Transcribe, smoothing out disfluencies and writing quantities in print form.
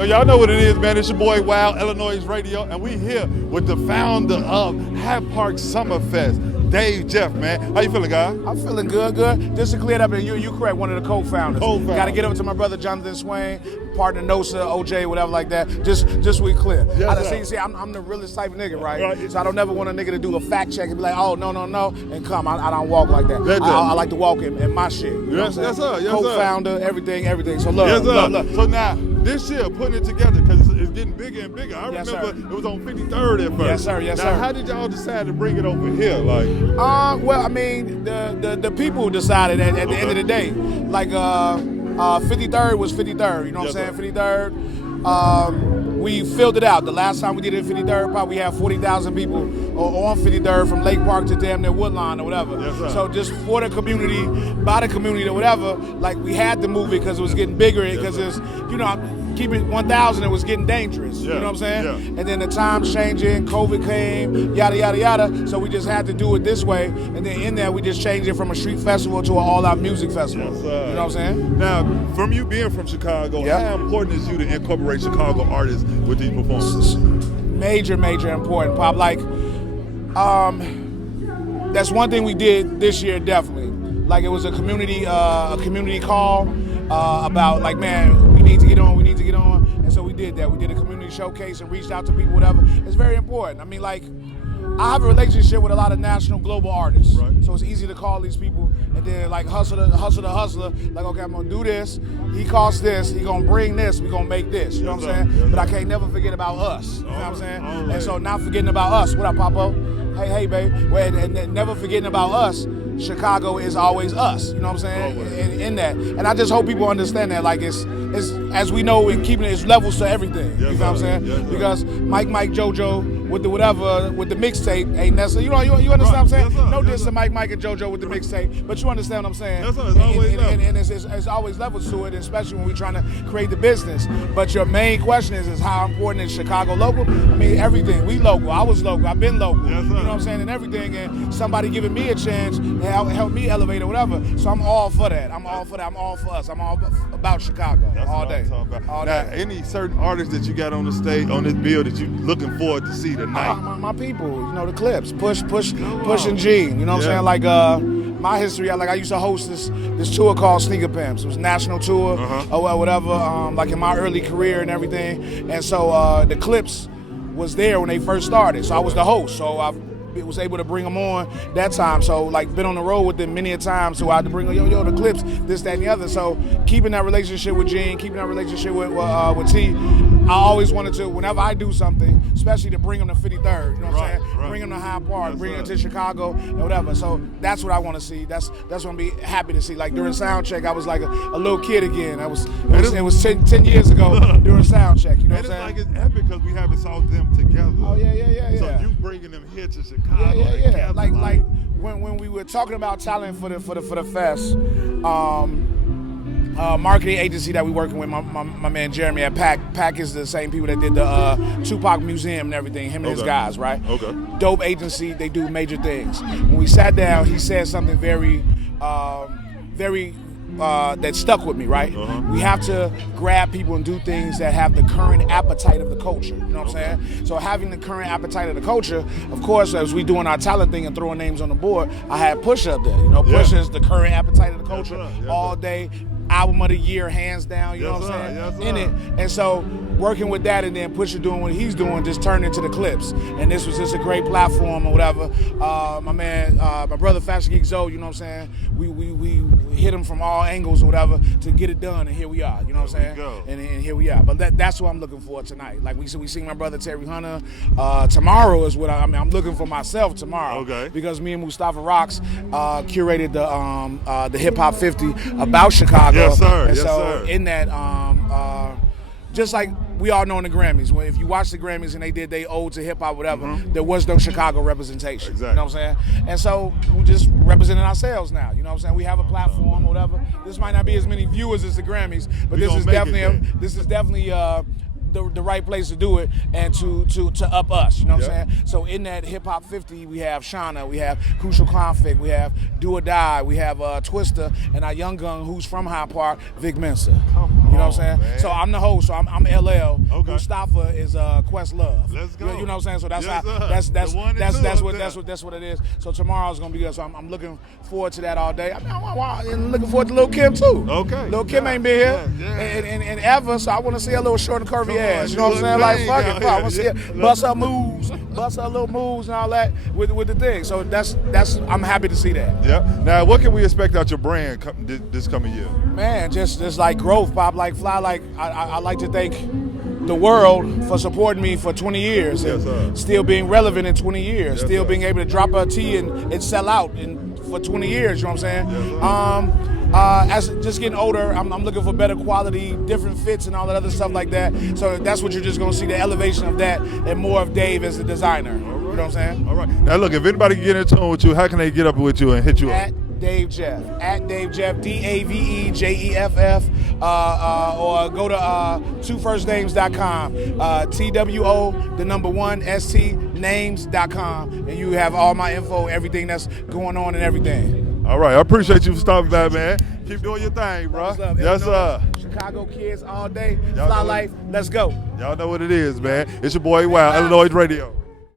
Yo, y'all know what it is, man. It's your boy Wild, iLLANOiZE Radio, and we here with the founder of Hyde Park Summerfest, Dave Jeff, man. How you feeling, guy? I'm feeling good. Just to clear it up, and you correct, one of the co-founders. Co-founder. Got to get over to my brother Jonathan Swain, partner Nosa, OJ, whatever like that. Just we clear. Yes, See, I'm the realest type of nigga, right? So I don't never want a nigga to do a fact check and be like, oh, no, and come. I don't walk like that. I like to walk in my shit. You know what I'm saying? Yes, Co-founder, everything. So look, yes, sir. look. So now, this year, putting it together, because it's getting bigger and bigger. I remember it was on 53rd at first. Yes, now, sir. How did y'all decide to bring it over here? Like, well, I mean, the people decided at the end of the day. Like, 53rd was 53rd. You know what I'm saying? 53rd. We filled it out. The last time we did it at 53rd Park, we had 40,000 people on 53rd from Lake Park to damn near Woodlawn or whatever. Yes, so just for the community, by the community or whatever, like we had to move it because it was getting bigger. Because it's, you know, keeping 1,000, it was getting dangerous. You know what I'm saying? Yeah. And then the times changing, COVID came, yada, yada, yada. So we just had to do it this way. And then in there, we just changed it from a street festival to an all-out music festival. Yes, you know what I'm saying? Now, from you being from Chicago, how important is you to incorporate Chicago artists with these performances? Major important, Pop. Like, that's one thing we did this year, definitely. Like, it was a community call about, like, man, we need to get on. And so we did that. We did a community showcase and reached out to people, whatever. It's very important. I mean, like, I have a relationship with a lot of national, global artists. Right. So it's easy to call these people and then, like, hustle the hustler. Like, okay, I'm going to do this. He costs this. He going to bring this. We going to make this. You know what I'm saying? But I can't never forget about us. You know what I'm saying? Right. And so not forgetting about us. What up, Papo? Hey, babe. And never forgetting about us. Chicago is always us, you know what I'm saying? In that. And I just hope people understand that, like, it's as we know, in keeping it's levels to everything. You know what I'm saying? Yes, because Mike, JoJo with the whatever, with the mixtape ain't necessarily, you understand what I'm saying? Yes, no diss to Mike and JoJo with the mixtape, but you understand what I'm saying? Yes, sir. It's always levels. And it's always levels to it, especially when we're trying to create the business. But your main question is how important is Chicago local? I mean, everything. We local. I was local. I've been local. Yes, you know what I'm saying? And everything. And somebody giving me a chance and help me elevate or whatever. So I'm all for that. I'm all for us. I'm all about Chicago. That's all what day. I'm talking about. All now, day. any certain artists that you got on the stage, on this bill that you looking forward to see tonight? My people, you know, the Clips, Push and Gene. You know what I'm saying? Like, my history, I used to host this tour called Sneaker Pimps. It was a national tour or whatever, like in my early career and everything. And so the Clips was there when they first started. So I was the host. So I was able to bring them on that time. So, like, been on the road with them many a time. So I had to bring the Clips, this, that, and the other. So keeping that relationship with Gene, keeping that relationship with T, I always wanted to, whenever I do something, especially to bring them to 53rd, you know what I'm saying? Right. Bring them to Hyde Park, bring them to Chicago, and whatever. So that's what I want to see. That's what I'm be happy to see. Like, during sound check, I was like a little kid again. It was 10 years ago during sound check. You know what I'm saying? It's like it's epic because we haven't saw them together. Oh yeah. So you bringing them here to Chicago. Yeah. Like when we were talking about talent for the fest, marketing agency that we working with, my man Jeremy at Pac is the same people that did the Tupac Museum and everything, him and his guys, right? Okay. Dope agency, they do major things. When we sat down, he said something very that stuck with me, right? We have to grab people and do things that have the current appetite of the culture, you know what I'm saying? So having the current appetite of the culture, of course, as we doing our talent thing and throwing names on the board, I had Push up there, you know, Push is the current appetite of the culture all day. Album of the year, hands down, you know what I'm saying? In it. And so working with that and then Pusha doing what he's doing just turned into the Clips. And this was just a great platform or whatever. My man, my brother Fashion Geek Zoe, you know what I'm saying? We hit him from all angles or whatever to get it done, and here we are, you know what I'm saying? And here we are. But that's what I'm looking for tonight. Like we seen my brother Terry Hunter. Tomorrow is what I'm looking for myself tomorrow. Okay. Because me and Mustafa Rocks curated the Hip Hop 50 about Chicago. Yes, sir. And yes, so sir. in that, just like we all know in the Grammys, if you watch the Grammys and they did they ode to hip hop, whatever, there was no Chicago representation. Exactly. You know what I'm saying? And so we just representing ourselves now. You know what I'm saying? We have a platform, whatever. This might not be as many viewers as the Grammys, but this is definitely the right place to do it and to up us, you know what I'm saying? So in that Hip Hop 50, we have Shauna, we have Crucial Conflict, we have Do or Die, we have Twister, and our young gun who's from Hyde Park, Vic Mensa. You know know what I'm saying? Man. So I'm the host. So I'm LL. Okay. Mustafa is Questlove. Let's go. You know what I'm saying? So that's Yes, how sir. that's The one and two that's what it is. So tomorrow's gonna be good. So I'm looking forward to that all day. I mean, I'm looking forward to Lil Kim too. Okay. Lil Kim ain't been here Yeah. and ever. So I want to see her little short and curvy Come on, ass. she You know what I'm saying? look Like big fuck out it. I want to see here. her Yeah. bust her moves, bust her little moves and all that with the thing. So that's I'm happy to see that. Yeah. Now, what can we expect out your brand this coming year? Man, just like growth, pop like fly. Like I like to thank the world for supporting me for 20 years Yes, sir. and still being relevant in 20 years, Yes, still sir. being able to drop a T and sell out for 20 years. You know what I'm saying? Yes, As just getting older, I'm looking for better quality, different fits, and all that other stuff like that. So that's what you're just gonna see, the elevation of that and more of Dave as a designer. You know what I'm saying? All right. Now, look, if anybody can get in tune with you, how can they get up with you and hit you up? At Dave Jeff, DaveJeff, or go to twofirstnames.com, TWO1ST names.com, and you have all my info, everything that's going on and everything. All right. I appreciate you for stopping by, man. Keep doing your thing, bro. What's up? Yes, sir. Chicago kids all day, Y'all fly know life, let's go. Y'all know what it is, man. It's your boy, Wow, iLLANOiZE Radio.